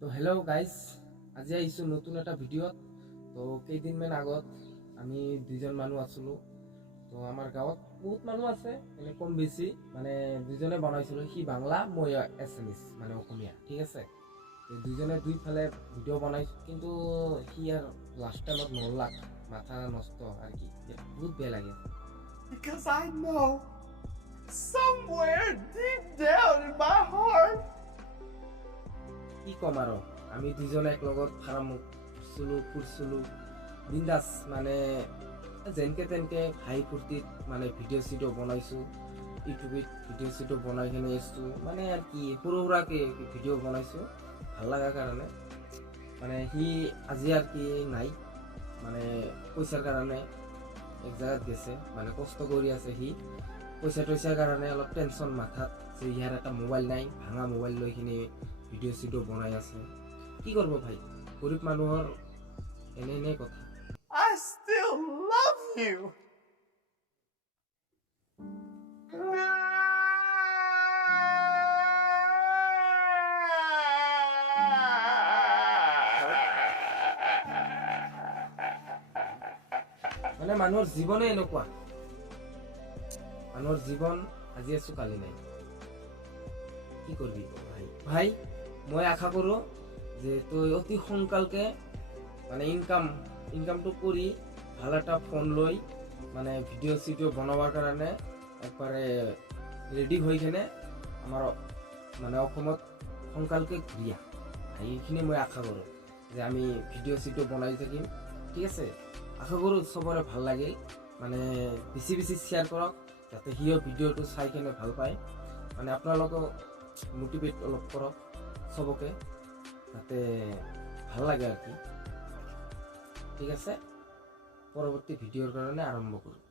তো hello' guys, আজি আহিছোঁ নতুন এটা ভিডিঅ'ত। তো কেইদিনমান আগত আমি দুইজন মানুহ আছিলোঁ। তো আমাৰ গাঁৱত বহুত মানুহ আছে, মানে কম বেছি, মানে দুইজনে বনাইছিলোঁ। সি বাংলা, মই এছামিছ, মানে অসমীয়া, ঠিক আছে। দুইজনে দুইফালে ভিডিঅ' বনাইছোঁ, কিন্তু সি আর লাষ্ট টাইমত নলাক, মাথা নষ্ট আর কি, বহুত বেয়া লাগে। Because I know somewhere deep down in my heart. কি কম আৰু, আমি দুইজনে এক লগত ফাৰ্ম ফুৰিছিলোঁ বিন্দাছ, মানে যেনকে তেনকে হাঁহি ফূৰ্তিত মানে ভিডিঅ' চিডিঅ' বনাইছোঁ। ইউটিউবত ভিডিঅ' চিডিঅ' বনাই কিনে এসছোঁ, মানে আর কি সৰু সুৰাকৈ ভিডিঅ' বনাইছোঁ ভাল লগাৰ কাৰণে। মানে সি আজি আৰ কি নাই, মানে পইচাৰ কাৰণে এক জায়গাত গেছে, মানে কষ্ট কৰি আছে সি। পইচাৰ কাৰণে অলপ টেনশ্যন মাথাত, যে ইয়াৰ এটা মোবাইল নাই, ভাঙা মোবাইল লৈ কিনে ভিডিঅ' চিডিঅ' বনাই আছে। কি কৰিব ভাই, গৰীব মানুহৰ এনে কথা। I still love you. মানে মানুহৰ জীৱনে এনেকুৱা, মানুহৰ জীৱন আজি আছো কালি নাই, কি কৰবি ভাই। ভাই মই আশা কৰো যে তুই অতি সোনকালকে মানে ইনকামটো কৰি ভাল এটা ফোন লৈ মানে ভিডিঅ' চিডিঅ' বনাবৰ কাৰণে একবাৰে ৰেডি হৈ কিনে আমাৰ মানে অসমত সোনকালকে ঘূৰি আহ ভাই। এইখিনি মই আশা কৰোঁ যে আমি ভিডিঅ' চিডিঅ' বনাই থাকিম, ঠিক আছে। আশা কৰোঁ চবৰে ভাল লাগিল, মানে বেছি শ্বেয়াৰ কৰক, যাতে সিও ভিডিঅ'টো চাই কিনে ভাল পায়। মানে আপোনালোকেও মোটিভেট অলপ কৰক চবকে, যাতে ভাল লাগে আৰ কি, ঠিক আছে। পৰবৰ্তী ভিডিওৰ কাৰণে আৰম্ভ কৰুন।